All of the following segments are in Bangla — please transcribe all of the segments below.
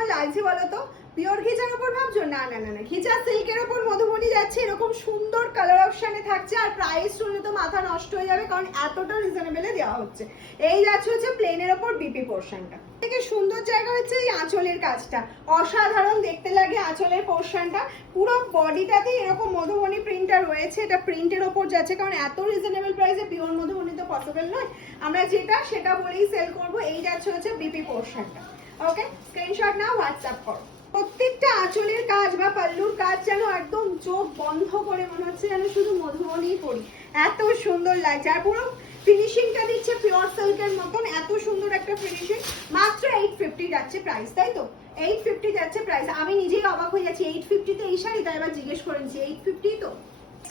কেমন লাগছে বলো তো? পিওর ঘিচার উপর ভাবছো? না না না না, ঘিচা সিল্কের উপর মধুবনী যাচ্ছে, এরকম সুন্দর কালার অপশনে থাকছে। আর প্রাইস শুনে তো মাথা নষ্ট হয়ে যাবে, কারণ এতটা রিজনেবলে দেওয়া হচ্ছে। এই যাচ্ছে হচ্ছে প্লেনের ওপর বিপি পোর্শনটা। থেকে সুন্দর জায়গা হচ্ছে এই আঁচলের কাজটা, অসাধারণ দেখতে লাগে আঁচলের পোর্শনটা। পুরো বডিটাতে এরকম মধুবনী প্রিন্টটা রয়েছে, এটা প্রিন্টের ওপর যাচ্ছে, কারণ এত রিজনেবল প্রাইসে পিওর মধুবনী তো পসিবল নয়। আমরা যেটা সেটা বলেই সেল করব। এই যাচ্ছে হচ্ছে বিপি পোর্শনটা। ওকে, স্ক্রিনশট নাও, হোয়াটসঅ্যাপ করো। প্রত্যেকটা আঁচলের কাজ বা পাল্লুর কাজ যেন একদম চোখ বন্ধ করে মনে হচ্ছে যেন শুধু মধুবনী পরি, এত সুন্দর লাগছে। আর পুরো ফিনিশিংটা দিচ্ছে পিওর সিল্কের মতন, এত সুন্দর একটা ফিনিশিং। মাত্র 850 যাচ্ছে প্রাইস, তাই তো? 850 যাচ্ছে প্রাইস। আমি নিজেই অবাক হয়ে যাচ্ছি 850 তে এই শাড়ি, তাই এবার জিজ্ঞেস করে নিচ্ছি 850 তো।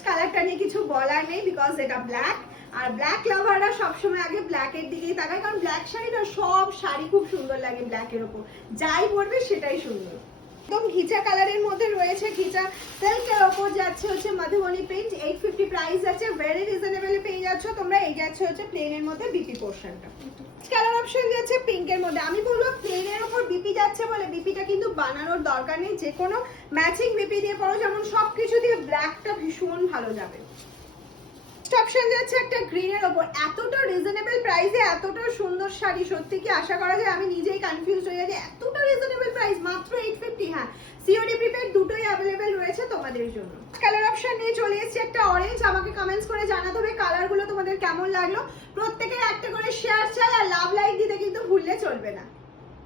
কালারটা নিয়ে কিছু বলার নেই, বিকজ এটা ব্ল্যাক। আর ব্ল্যাক লাভাররা সবসময় আগে ব্ল্যাকের দিকেই তাকায়, কারণ ব্ল্যাক শাড়িটা সব শাড়ি খুব সুন্দর লাগে ব্ল্যাকের ওপর, যাই পরবে সেটাই সুন্দর। একদম ঘিচা কালারের মধ্যে রয়েছে, ঘিচা সিল্কের ওপর যাচ্ছে হচ্ছে মধুবনী প্রিন্ট। 850 প্রাইস আছে, ভেরি রিজনেবলে পেয়ে যাচ্ছ তোমরা। এই যাচ্ছে হচ্ছে প্লেনের মধ্যে বিপি পোর্শনটা। কালার অপশন যাচ্ছে পিঙ্কের মধ্যে। আমি বলবো প্লেনের ওপর বিপি যাচ্ছে বলে বিপিটা কিন্তু বানানোর দরকার নেই, যে কোনো ম্যাচিং বিপি দিয়ে পরো, যেমন সবকিছু দিয়ে ব্ল্যাকটা ভীষণ ভালো যাবে। অপশন যাচ্ছে একটা গ্রিনের ওপর, এতটা রিজনেবল প্রাইসে এতটা সুন্দর শাড়ি সত্যি কি আশা করা যায়? আমি নিজেই কনফিউজ হয়ে যাচ্ছি, এতটা রিজনেবল প্রাইস মাত্র 850। হ্যাঁ, সিওডি প্রিপেড দুটোই অ্যাভেলেবেল রয়েছে তোমাদের জন্য। কালার অপশন নিয়ে চলে এসেছি একটা অরেঞ্জ। আমাকে কমেন্টস করে জানাতে হবে কালারগুলো তোমাদের কেমন লাগলো। প্রত্যেকের একটা করে শেয়ার চাই, আর লাভ লাইক দিতে কিন্তু ভুললে চলবে না।